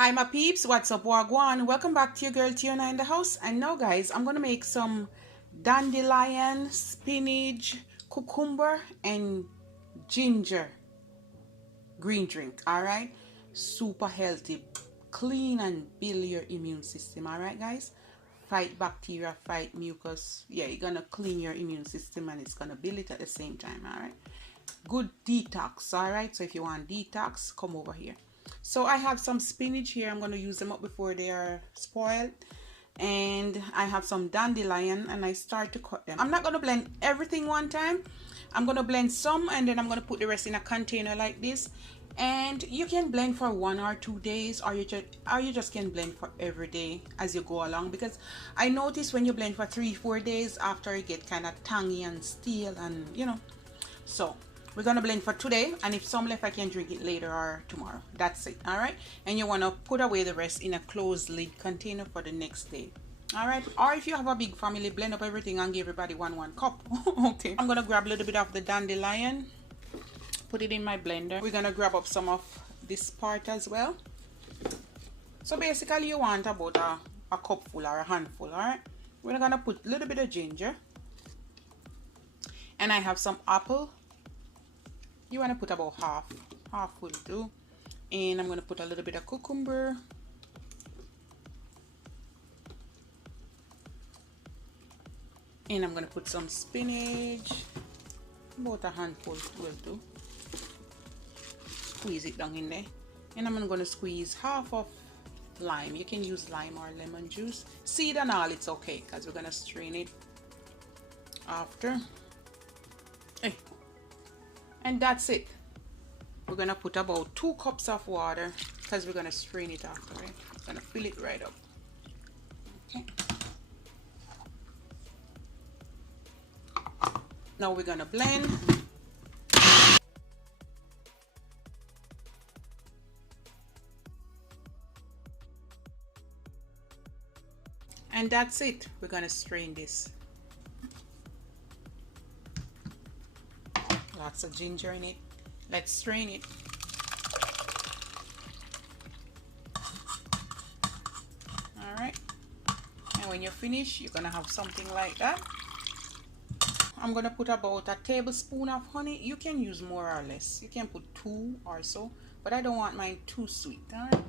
Hi my peeps, what's up, wagwan? Welcome back to your girl Tiona in the house. And now guys, I'm gonna make some dandelion, spinach, cucumber and ginger green drink. Alright, super healthy, clean and build your immune system. Alright guys, fight bacteria, fight mucus. Yeah, you're gonna clean your immune system and it's gonna build it at the same time. Alright, good detox. Alright, so if you want detox, come over here. So I have some spinach here. I'm going to use them up before they are spoiled. And I have some dandelion and I start to cut them. I'm not going to blend everything one time. I'm going to blend some and then I'm going to put the rest in a container like this. And you can blend for 1 or 2 days, or you just can blend for every day as you go along, because I notice when you blend for 3-4 days after it get kind of tangy and stale, and so we're gonna blend for today, and if some left I can drink it later or tomorrow. That's it. All right, and you want to put away the rest in a closed lid container for the next day. All right, or if you have a big family, blend up everything and give everybody one cup. Okay, I'm gonna grab a little bit of the dandelion, put it in my blender. We're gonna grab up some of this part as well. So basically you want about a cupful or a handful. All right, we're gonna put a little bit of ginger, and I have some apple. You want to put about half will do. And I'm going to put a little bit of cucumber. And I'm going to put some spinach. About a handful will do. Squeeze it down in there. And I'm going to squeeze half of lime. You can use lime or lemon juice. Seed and all, it's okay, because we're going to strain it after. Hey. And that's it. We're gonna put about 2 cups of water because we're gonna strain it after, right? We're gonna fill it right up. Okay. Now we're gonna blend. And that's it. We're gonna strain this. Lots of ginger in it. Let's strain it. All right, and when you're finished, you're gonna have something like that. I'm gonna put about a tablespoon of honey. You can use more or less. You can put 2 or so, but I don't want mine too sweet. All right.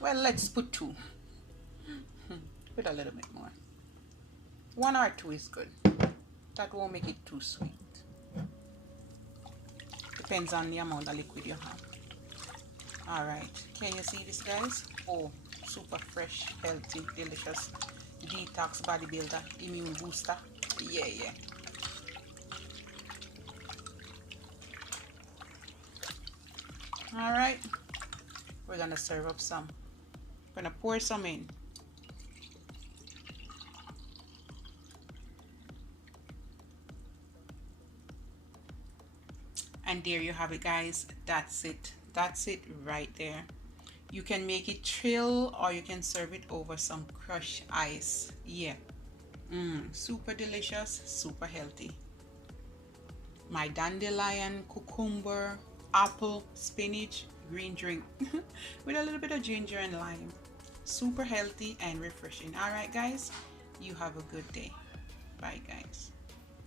Well, let's put 2. Put a little bit more. 1 or 2 is good. That won't make it too sweet. Depends on the amount of liquid you have. Alright, can you see this, guys? Oh, super fresh, healthy, delicious detox bodybuilder, immune booster. Yeah. Alright, we're gonna serve up some. We're gonna pour some in. And there you have it, guys. That's it right there. You can make it chill or you can serve it over some crushed ice. Yeah, super delicious, super healthy. My dandelion, cucumber, apple, spinach green drink with a little bit of ginger and lime. Super healthy and refreshing. All right guys, you have a good day. Bye guys.